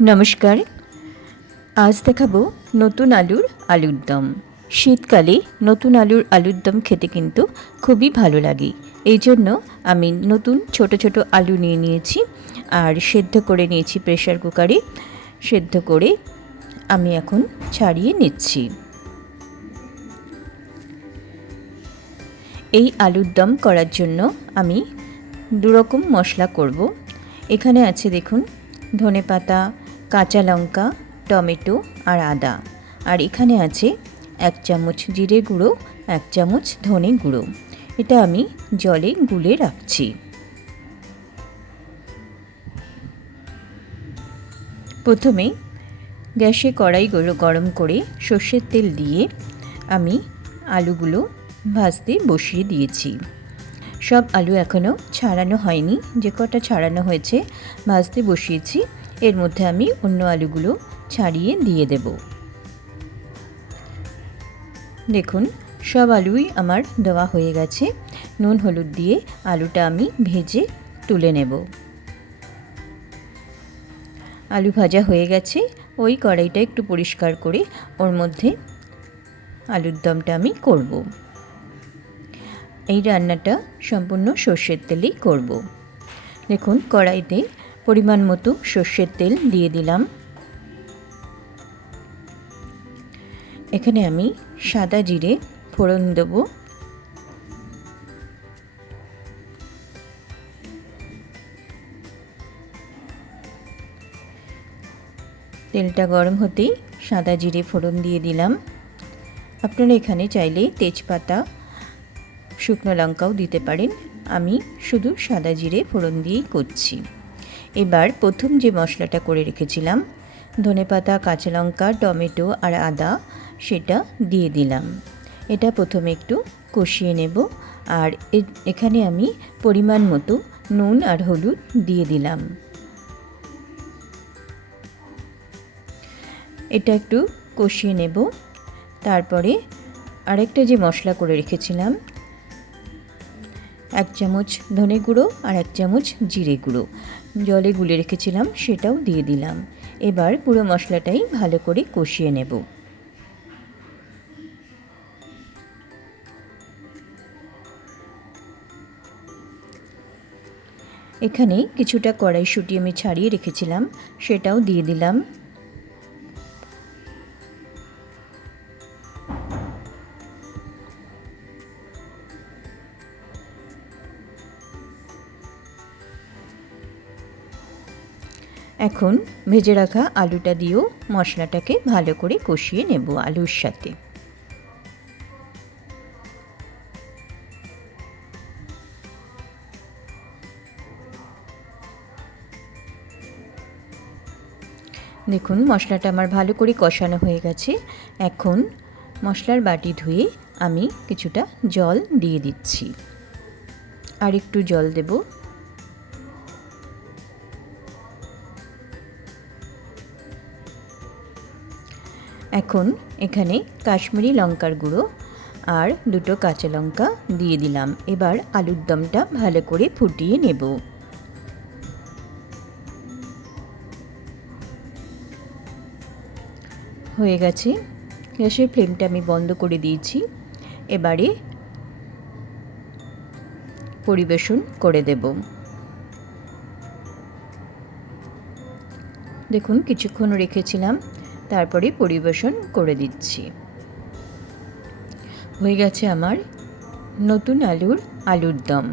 নমস্কার। আজ দেখাবো নতুন আলুর আলুর দম। শীতকালে নতুন আলুর আলুর দম খেতে কিন্তু খুবই ভালো লাগে। এই জন্য আমি নতুন ছোট ছোট আলু নিয়ে নিয়েছি আর সেদ্ধ করে নিয়েছি প্রেশার কুকারে। সেদ্ধ করে আমি এখন ছাড়িয়ে নিচ্ছি। এই আলুর দম করার জন্য আমি দুরকম মশলা করব। এখানে আছে দেখুন ধনে পাতা কাঁচা লঙ্কা, টমেটো আর আদা। আর এখানে আছে এক চামচ জিরে গুঁড়ো, এক চামচ ধনে গুঁড়ো। এটা আমি জলে গুলে রাখছি। প্রথমে গ্যাসে কড়াই গরম করে সর্ষের তেল দিয়ে আমি আলুগুলো ভাজতে বসিয়ে দিয়েছি। সব আলু এখনও ছাড়ানো হয়নি। যে কটা ছাড়ানো হয়েছে, ভাজতে বসিয়েছি। এর মধ্যে আমি অন্য আলুগুলো ছাড়িয়ে দিয়ে দেব। দেখুন, সব আলুই আমার দেওয়া হয়ে গেছে। নুন, হলুদ দিয়ে আলুটা আমি ভেজে তুলে নেব। আলু ভাজা হয়ে গেছে। ওই কড়াইটা একটু পরিষ্কার করে ওর মধ্যে আলুর দমটা আমি করব। এই রান্নাটা সম্পূর্ণ সর্ষের তেলেই করব। দেখুন, কড়াইতে পরিমাণ মতো সর্ষের তেল দিয়ে দিলাম। এখানে আমি সাদা জিরে ফোড়ন দেবো। তেলটা গরম হতেই সাদা জিরে ফোড়ন দিয়ে দিলাম। আপনারা এখানে চাইলে তেজপাতা, শুকনো লঙ্কাও দিতে পারেন। আমি শুধু সাদা জিরে ফোড়ন দিয়েই করছি। এবার প্রথম যে মশলাটা করে রেখেছিলাম, ধনেপাতা কাঁচা লঙ্কা টমেটো আর আদা, সেটা দিয়ে দিলাম। এটা প্রথমে একটু কষিয়ে নেব আর এখানে আমি পরিমাণ মতো নুন আর হলুদ দিয়ে দিলাম। এটা একটু কষিয়ে নেব। তারপরে আরেকটা যে মশলা করে রেখেছিলাম এক চামচ ধনে গুঁড়ো আর এক চামচ জিরে গুঁড়ো। জলে গুলে রেখেছিলাম, সেটাও দিয়ে দিলাম। এবার পুরো মশলাটাই ভালো করে কষিয়ে নেব। এখানে কিছুটা কড়াইশুঁটি আমি ছাড়িয়ে রেখেছিলাম, সেটাও দিয়ে দিলাম। এখন ভেজে রাখা আলুটা দিয়েও মশলাটাকে ভালো করে কষিয়ে নেব আলুর সাথে। দেখুন, মশলাটা আমার ভালো করে কষানো হয়ে গেছে। এখন মশলার বাটি ধুয়ে আমি কিছুটা জল দিয়ে দিচ্ছি। আর একটু জল দেবো। এখন এখানে কাশ্মীরি লঙ্কার গুঁড়ো আর দুটো কাঁচা লঙ্কা দিয়ে দিলাম। এবার আলুর দমটা ভালো করে ফুটিয়ে নেব। হয়ে গেছে। গ্যাসের ফ্লেমটা আমি বন্ধ করে দিয়েছি। এবারে পরিবেশন করে দেব। দেখুন, কিছুক্ষণ রেখেছিলাম। তারপরে পরিবেশন করে দিচ্ছি। হয়ে গেছে আমার নতুন আলুর আলুর দম।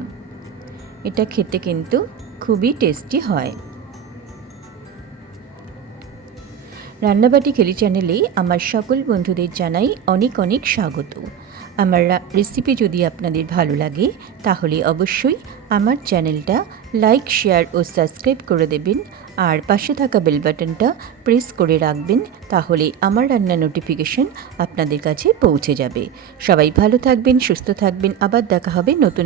এটা খেতে কিন্তু খুবই টেস্টি হয়। রান্নাবাটি খেলি চ্যানেলে আমার সকল বন্ধুদের জানাই অনেক অনেক স্বাগত। আমার রেসিপি যদি আপনাদের ভালো লাগে, তাহলে অবশ্যই আমার চ্যানেলটা লাইক শেয়ার ও সাবস্ক্রাইব করে দেবেন। আর পাশে থাকা বেল বাটনটা প্রেস করে রাখবেন, তাহলে আমার রান্নার নোটিফিকেশন আপনাদের কাছে পৌঁছে যাবে। সবাই ভালো থাকবেন, সুস্থ থাকবেন, আবার দেখা হবে নতুন